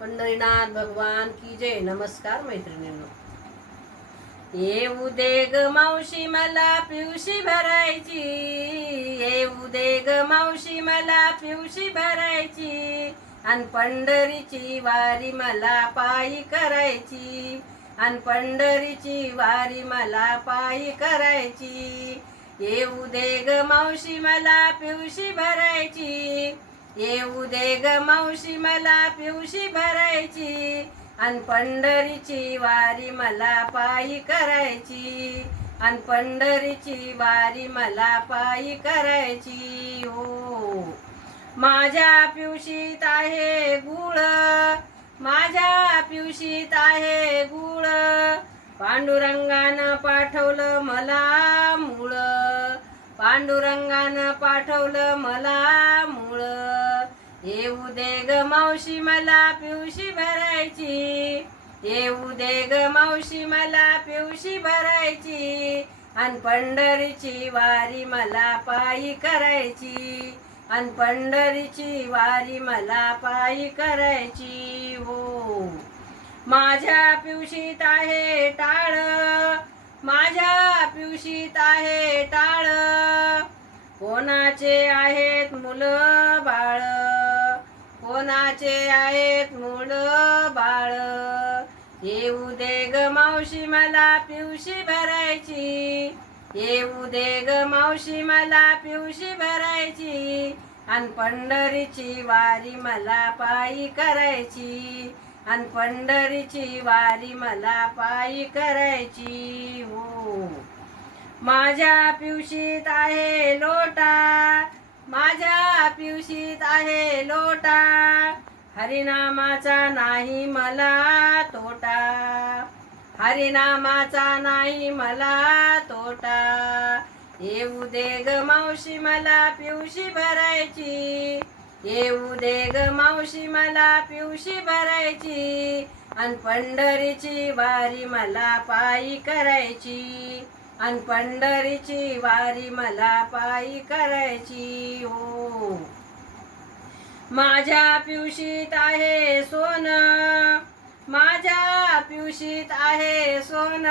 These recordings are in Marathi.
पंढरीनाथ भगवान की जय. नमस्कार मैत्रिणींनो. येऊ दे ग मावशी मला पिवशी भरायची, येऊ दे ग मावशी मला पिवशी भरायची, अन पंढरीची वारी मला पायी करायची, अन पंढरीची वारी मला पायी करायची. येऊ दे ग मावशी मला पिवशी भरायची, येऊ दे ग मावशी मला पिवशी भरायची, अन पंढरीची वारी मला पायी करायची, अन पंढरीची वारी मला पायी करायची. हो माझ्या पिवशीत आहे गुळ, माझ्या पिवशीत आहे गुळ, पांडुरंगानं पाठवलं मला मूळ, पांडुरंगानं पाठवलं मला मूळ. येऊ दे ग मावशी मला पिवशी भरायची, येऊ दे ग मावशी मला पिवशी भरायची, अन पंढरीची वारी मला पायी करायची, अन पंढरीची वारी मला पायी करायची. हो माझ्या पिवशीत आहे टाळ, माझ्या पिवशीत आहे टाळ, कोणाचे आहेत मुलं बाळ, कोणाचे आहेत मुलं बाळ. येऊ दे ग मावशी मला पिवशी भरायची, येऊ दे ग मावशी मला पिवशी भरायची, अन पंढरीची वारी मला पायी करायची, अन पंढरीची वारी मला पायी करायची. हो माझ्या पिवशीत आहे लोटा, माझ्या पिवशीत आहे लोटा, हरिनामाचा नाही मला तोटा, हरिनामाचा नाही मला तोटा. येऊ दे ग मावशी मला पिवशी भरायची, येऊ दे ग मावशी मला पिवशी भरायची, अन पंढरीची वारी मला पायी करायची, अन पंढरीची वारी मला पायी करायची. हो माझ्या पिवशीत आहे सोन, माझ्या पिवशीत आहे सोन,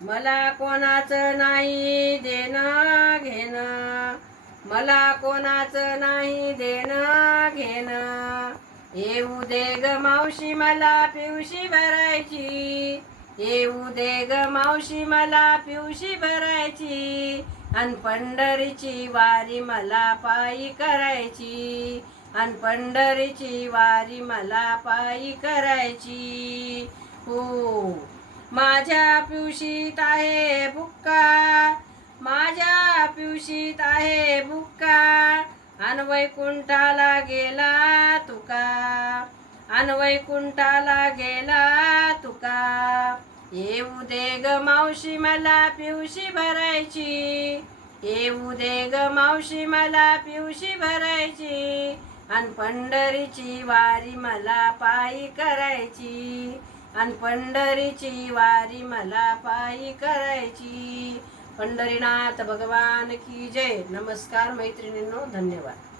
मला कोणाचं नाही देणं घेणं, मला कोणाचं नाही देणं घेणं. येऊ दे ग मावशी मला पिवशी भरायची, येऊ दे ग मावशी मला पिवशी भरायची, अन पंढरीची वारी मला पायी करायची, अन पंढरीची वारी मला पायी करायची. हो माझ्या पिवशीत आहे बुक्का, माझ्या पिवशीत आहे बुक्का, अन वैकुंठाला गेला तुका, अन वैकुंठाला गेला तुका. येऊ दे ग मावशी मला पिवशी भरायची, येऊ दे ग मावशी मला पिवशी भरायची, अन पंढरीची वारी मला पायी करायची, अन पंढरीची वारी मला पायी करायची. पंढरीनाथ भगवान की जय. नमस्कार मैत्रिणींनो. धन्यवाद.